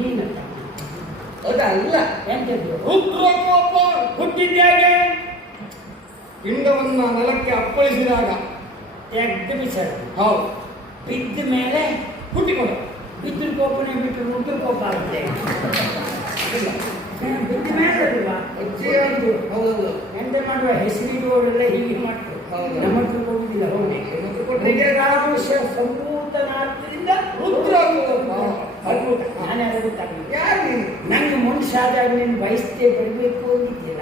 ನೀನು ಅದಲ್ಲ ಎಂತದ್ದು ರುದ್ರಕೋಪ ಹುಟ್ಟಿದ್ಯಾಗೆ ಪಿಂಡವನ್ನ ನೆಲಕ್ಕೆ ಅಪ್ಪಳಿಸಿದಾಗ ತೆಗೆದು ಬಿಸಾಡು. ಹೌದು ಬಿದ್ದ ಮೇಲೆ ಹುಟ್ಟಿಕೊಂಡು ಬಿದ್ರ ಕೋಪನೆ ಬಿಟ್ಟು ರುದ್ರ ಕೋಪ ಆಗುತ್ತೆ. ಬಿದ್ದ ಮೇಲೆ ಅಲ್ವಾ ಅಜ್ಜಿಯಂದು ಹೌದಲ್ಲ ಎಂತ ಮಾಡುವ ಹೆಸರಿಡುವವರೆಲ್ಲ ಹೀಗೆ ಮಾಡ್ತಾರೆ. ಹೌದು. ನಮ್ಮ ಹತ್ರ ಹೋಗುದಿಲ್ಲ ಹೋಗಿ ಸಂಪೂರ್ಣನಾದ್ದರಿಂದ ರುದ್ರಕೋಪ ಅದ್ಭುತ. ನಾನು ಯಾರು ಗೊತ್ತಾಗಲಿ ಯಾರು ನೀನು ನಂಗೆ ಮನುಷ್ಯಾದಾಗ ನೀನು ಬಯಸ್ತೇ ಬರಬೇಕು ಅಂದಿದ್ದಿಲ್ಲ.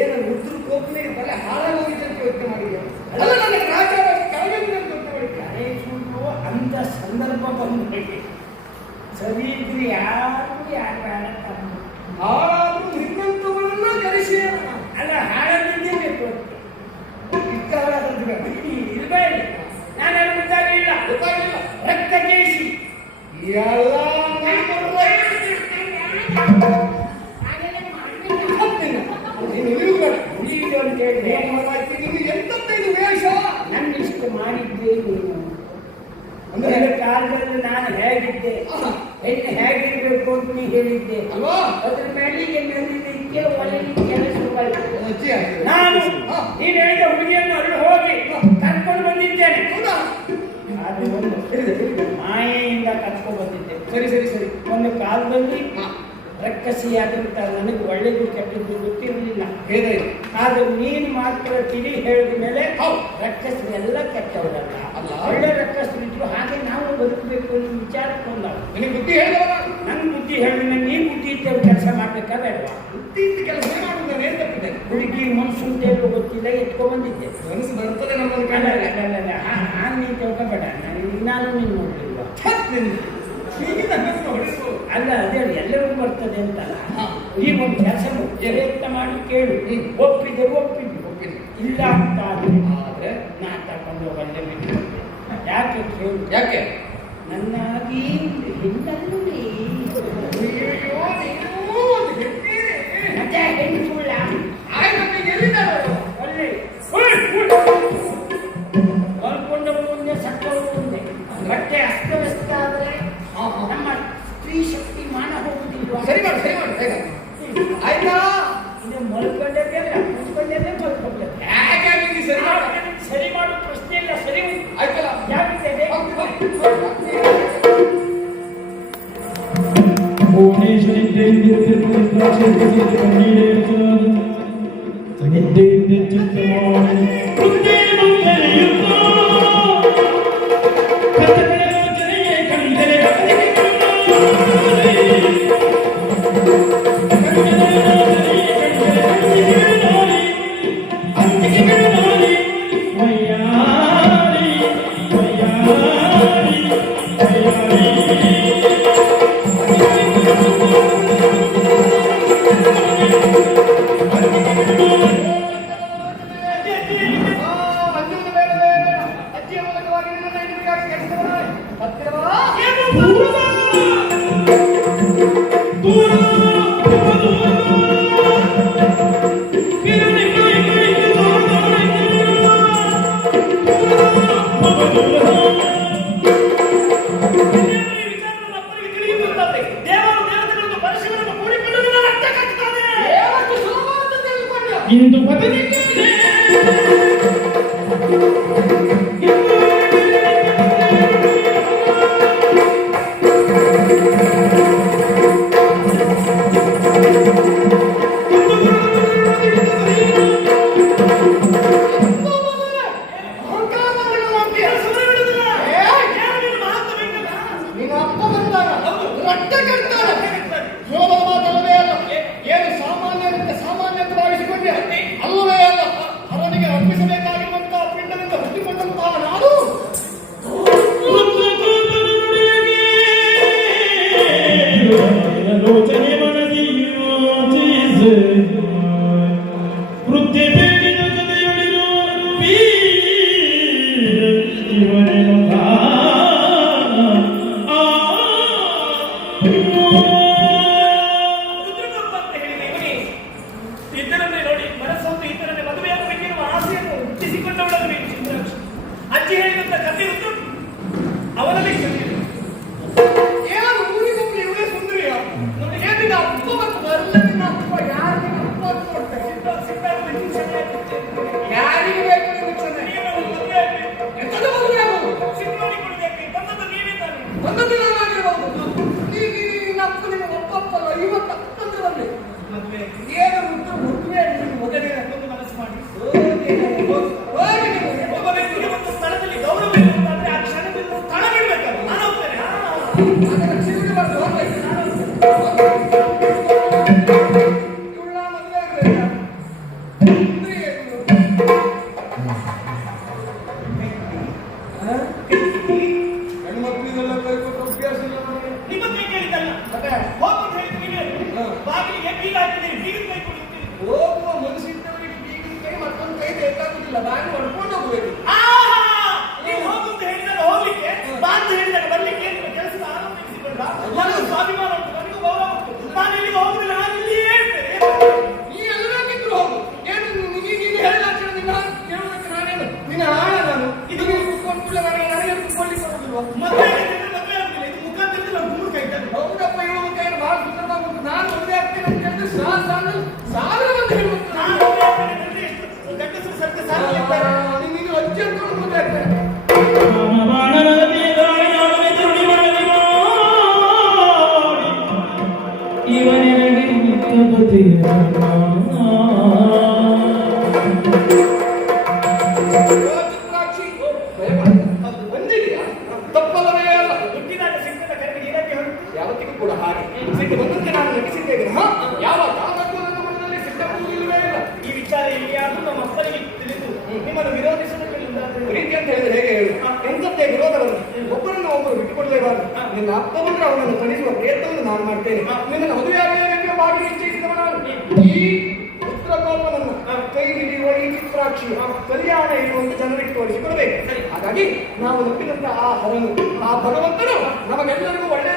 ಏನು ರುದ್ರಕೋಪನಿಗೆ ತಲೆ ಹಾಳಾಗೋಗಿದೆ ಅಂತ ಯೋಚನೆ ಮಾಡಿದ್ಯಾ? ಅಲ್ಲ ನನಗೆ ರಾಜ ಕೆಳಗೆ ಅಂತ ಮಾಡಿದ್ಯಾ? ಅದೇ ಸುಳ್ಳು ಅಂತ ಸಂದರ್ಭ ಬಂದ್ಬಿಟ್ಟು ಸರಿ ಇದ್ರಿ ಯಾರು ಬೇಡ ಆದ್ರೂ ನಿನ್ನಂತವರನ್ನ ಕರೆಸಿ ಅಲ್ಲ ಹಾಳಾಗಿದ್ದೇ ಬೇಕು ಇಷ್ಟ ಹಾಳಾದ್ರೆ ಇರಬೇಡಿ. ನಾನು ಯಾರು ಗೊತ್ತಾಗಲಿಲ್ಲ ಗೊತ್ತಾಗಿಲ್ಲ ರಕ್ತ ಕೇಸಿ ಎಲ್ಲ ಉಳಿಯುವುದು ಅಂತ ಹೇಳಿದ್ರೆ ಎಂತದ್ದು ವೇಷ ನನ್ನ ಇಷ್ಟು ಮಾಡಿದ್ದೆ ನೀನು. ಅಂದ್ರೆ ಕಾಲದಲ್ಲಿ ನಾನು ಹೇಗಿದ್ದೆ ಹೆಣ್ಣು ಹೇಗಿರ್ಬೇಕು ಅಂತ ನೀ ಹೇಳಿದ್ದೆ ಅಲ್ವಾ? ಅದ್ರ ಮೇಲಿಗೆ ಮೇಲಿಗೆ ಒಳಗಿಗೆ ಶುರುವಾಯಿತು. ಅಜ್ಜಿ ನಾನು ನೀನು ಹೇಳಿದ ಹುಡುಗಿಯನ್ನು ಅಲ್ಲಿ ಹೋಗಿ ಕರ್ಕೊಂಡು ಬಂದಿದ್ದೇನೆ. ಅದು ಒಂದು ಮಾಯೆಯಿಂದ ಕರ್ಕೊಂಡು ಬಂದಿದ್ದೆ. ಸರಿ ಸರಿ ಸರಿ ಒಂದು ಕಾಲದಲ್ಲಿ ರಕ್ಕಸಿಯಾದಂತ ನನಗೆ ಒಳ್ಳೆಯದು ಕೆಟ್ಟದ್ದು ಗೊತ್ತಿರಲಿಲ್ಲ. ಹೇಗೆ ಆದ್ರೆ ನೀನು ಮಾತ್ರ ತಿಳಿ ಹೇಳಿದ ಮೇಲೆ ರಕ್ಕಸರು ಎಲ್ಲ ಕೆಟ್ಟವರಲ್ಲ, ಅಲ್ಲ ಒಳ್ಳೆ ರಕ್ಕಸರು ಇದ್ರು. ಹಾಗೆ ನಾವು ಬದುಕಬೇಕು ಅನ್ನೋ ವಿಚಾರಕ್ಕೊಂದ ನಿನಗೆ ಬುದ್ಧಿ ಹೇಳಿದವರ ನನ್ನ ಬುದ್ಧಿ ಹೇಳಿದ ನೀನು ಬುದ್ಧಿ ಇದ್ದೇವೆ ಕೆಲಸ ಮಾಡ್ಬೇಕಾ ಬೇಡವಾ? ಬುದ್ಧಿ ಇದ್ದ ಕೆಲಸ ಮಾಡುವುದನ್ನು ಏನ್ ತಪ್ಪಿದೆ? ಹುಡುಗಿ ಮನ್ಸು ಅಂತ ಗೊತ್ತಿಲ್ಲ ಎತ್ಕೊಂಡ್ ಬಂದಿದ್ದೆ. ಮನಸ್ಸು ಬರ್ತದೆ ನಮ್ಮನ್ನು ಅಲ್ಲ ಹಾಗೆ ನೀನು ತಿಳ್ಕೊಬೇಡ. ನಾನು ನೀನು ನೋಡ್ಲಿಲ್ವಾ? ಅಲ್ಲ ಅದೇ ಎಲ್ಲರಿಗೂ ಬರ್ತದೆ ಅಂತಲ್ಲ. ಈಗ ಒಂದು ಕೆಲಸ ಪ್ರಯತ್ನ ಮಾಡಿ ಕೇಳು. ಒಪ್ಪಿದೆ ಇಲ್ಲ ಅಂತ ಆದ್ರೆ ನಾ ತಕೊಂಡು ಒಳ್ಳೆ ಬಿಟ್ಟು ಯಾಕೆ ಕೇಳು. ಯಾಕೆ ನನ್ನಾಗಿ ಹೆಣ್ಣಲ್ಲಿ ಮತ್ತೆ ಹೆಣ್ಣು ಸುಳ್ಳ ಒಳ್ಳೆ ಹೊಲ್ಕೊಂಡವರು ಮುಂದೆ ಸತ್ತವರು ಮುಂದೆ ಬಟ್ಟೆ ಅಸ್ತವ್ಯಸ್ತ ಆದರೆ ನಮ್ಮ ಸ್ತ್ರೀ ಶಕ್ತಿ ಮಾನ ಹೋಗುದಿಲ್ವಾ? ಸರಿ ಮಾಡು ಸರಿ ಮಾಡು ಬೇಗ ಆಯ್ತಾ? ಇದು ಮಲ್ಕೊಂಡೇ ಮಲ್ಕೊಂಡೇ ಯಾಕೆ ಸರಿ ಮಾಡು ಸರಿ ಮಾಡು ಪ್ರಶ್ನೆ ಇಲ್ಲ. ಸರಿ ಆಯ್ತಲ್ಲ ಯಾಕಿದೆ ಇಂದು ಬದಲಿಗೆ ಏನಾದ್ರು ಊರಿಗೆ ಏನು ಉತ್ತರ ಮುಟ್ಟುವೆ ಮೊದಲೇ ಒಂದು ಮನಸ್ಸು ಮಾಡಿ ಹೋಗಿ ಒಬ್ಬ ವ್ಯಕ್ತಿಗೆ ಒಂದು ಸ್ಥಳದಲ್ಲಿ ಗೌರವ ಇರುವುದಾದ್ರೆ ಆ ಕ್ಷಣದಲ್ಲಿ ಸ್ಥಳ ಬಿಡ್ಬೇಕಲ್ಲ. ನಾನು ಹೋಗ್ತೇನೆ. ಅದರ ಚಿರುಡಿಬಾರ್ದು, ಹೋಗ್ಬೇಕು. ಇವಳ ಮದುವೆ ಆಗ್ಬೇಕಾ? ಅಂದ್ರೆ ಏನು? ಹೆಣ್ಣು ಮಕ್ಕಳಿಗೆಲ್ಲ ಕೈ ಕೊಟ್ಟು ಅಭ್ಯಾಸ ಇಲ್ಲ ನನಗೆ. ನಿಮ್ಮ ಕೈ ಕೇಳಿದ್ದಲ್ಲ. ಮತ್ತೆ ಹೋಗ್ಬಿಟ್ಟು ಹೇಳ್ತೀನಿ ನೀವೇ. ಹಾ. ಬಾಗಿಲಿಗೆ ಬೀಗ ಹಾಕಿದ್ದೀರಿ, ಬೀಗದ ಕೈ ಕೊಡುತ್ತೀರಿ. ಹೋಗುವ ಮನಸ್ಸಿದ್ದವರಿಗೆ ಬೀಗಿನ ಕೈ ಮತ್ತೊಂದು ಕೈ ಬೇಕಾಗುದಿಲ್ಲ, ಬಾಗಿ ಹೊಡ್ಕೊಂಡು ಹೋಗ್ಬೇಕು. ನೀವು ಹೋಗುತ್ತ ಹೇಳಿದಾಗ ಹೋಗ್ಲಿಕ್ಕೆ, ಬಾ ಅಂತ ಹೇಳಿದಾಗ ಬರ್ಲಿಕ್ಕೆ ನಿಮ್ಮ ಕೆಲಸದ ಆರಂಭಿಸಿಕೊಂಡ್ರ ನನಗೂ ಸ್ವಾಭಿಮಾನ ಉಂಟು, ನನಗೂ ಗೌರವ ಉಂಟು. ನಾನು ಇಲ್ಲಿಗೆ ಹೋಗುದಿಲ್ಲ, ನಾನು ಇಲ್ಲಿಯೇ ಇರ್ತೇನೆ. ನೀ ಎಲ್ಲಬೇಕಿದ್ರು ಹೋಗು. ಏನು ನೀನು ಹೇಳಿದ ತಕ್ಷಣ ನಿನ್ನ ಕೇಳೋದಕ್ಕೆ ನಾನೇನು ನಿನ್ನ ಆಳ ನಾನು ಇದು ಕುತ್ಕೊಂಡು ನನಗೆ ಕುತ್ಕೊಳ್ಳಿಕ್ಕೆ ಬರೋದಿಲ್ವಾ? ಮದುವೆ ಮದುವೆ ಆಗುದಿಲ್ಲ, ಇದು ಮುಖಾಂತರದಲ್ಲಿ ನಾವು ಗುಮ್ಮು ಕೈ ಇದ್ದಾನೆ. ಹೌದಪ್ಪ, ಇವಳು ಕೈಯನ್ನು ಬಹಳ ಸುಂದರವಾಗುವುದು. ನಾನು ಮದುವೆ ಆಗ್ತೇನೆ ಅಂತ ಹೇಳಿದ್ರೆ ಸಾವಿರ ಮಂದಿ ಹೇಳ್ಬೇಕು. ನಾನು ಮದುವೆ ಆಗ್ತೇನೆ ಅಂದ್ರೆ ಎಷ್ಟು ಗಂಡಸರು ಸತ್ಯ ಸಾಧ್ಯ. ನೀನು ಅಜ್ಜಿ ಅಂತ ಮದುವೆ ಆಗ್ತೇನೆ. ಚಿತ್ರಾಕ್ಷಿ ಬಂದಿದೆಯಾ? ತಪ್ಪಲ್ಲವೇ ಅಲ್ಲ. ಹುಟ್ಟಿದಾಗ ಸಿಕ್ಕದ ಕರೆಗೆ ಏನಕ್ಕೆ ಹೊರಟು? ಯಾವತ್ತಿಗೂ ಕೂಡ ಹಾಗೆ ಸಿಟ್ಟು ಬಂದಂತೆ ನಾನು ನಟಿಸಿದ್ದೇನೆ. ಯಾವ ಕಾಲಕ್ಕೂ ನನ್ನ ಮನದಲ್ಲಿ ಸಿಟ್ಟುವುದಿಲ್ಲವೇ ಇಲ್ಲ. ಈ ವಿಚಾರ ಎಲ್ಲಿಯಾದ್ರೂ ನಮ್ಮ ಅಪ್ಪನಿಗೆ ತಿಳಿದು ನಿಮ್ಮನ್ನು ವಿರೋಧಿಸಲು ಪ್ರೀತಿ ಅಂತ ಹೇಳಿದ್ರೆ ಹೇಗೆ ಹೇಳು? ಎಂತದ್ದೇ ವಿರೋಧವನ್ನು ಒಬ್ಬರನ್ನು ಒಬ್ಬರು ಬಿಟ್ಟುಕೊಡಲೇಬಾರದು. ನಿನ್ನ ಅಪ್ಪ ಬಂದ್ರೆ ಅವನನ್ನು ಕಳಿಸುವ ಪ್ರಯತ್ನವನ್ನು ನಾನು ಮಾಡ್ತೇನೆ. ನಿನ್ನನ್ನು ಮದುವೆಯಾಗಬೇಕೆಂಬ ಬಾಗಿ ನಿಶ್ಚಯಿಸಿದವ ನಾನು. ಈ ಪುತ್ರಕೋಪನನ್ನು ಕೈ ಹಿಡಿಯುವ ಈ ಚಿತ್ರಾಕ್ಷಿ ಕಲ್ಯಾಣ ಎನ್ನುವಂತ ಜನರಿಗೆ ತೋರಿಸಿಕೊಡಬೇಕು. ಹಾಗಾಗಿ ನಾವು ನಂಬಿದಂತ ಆ ಹರನು, ಆ ಭಗವಂತನು ನಮಗೆಲ್ಲರಿಗೂ ಒಳ್ಳೆಯ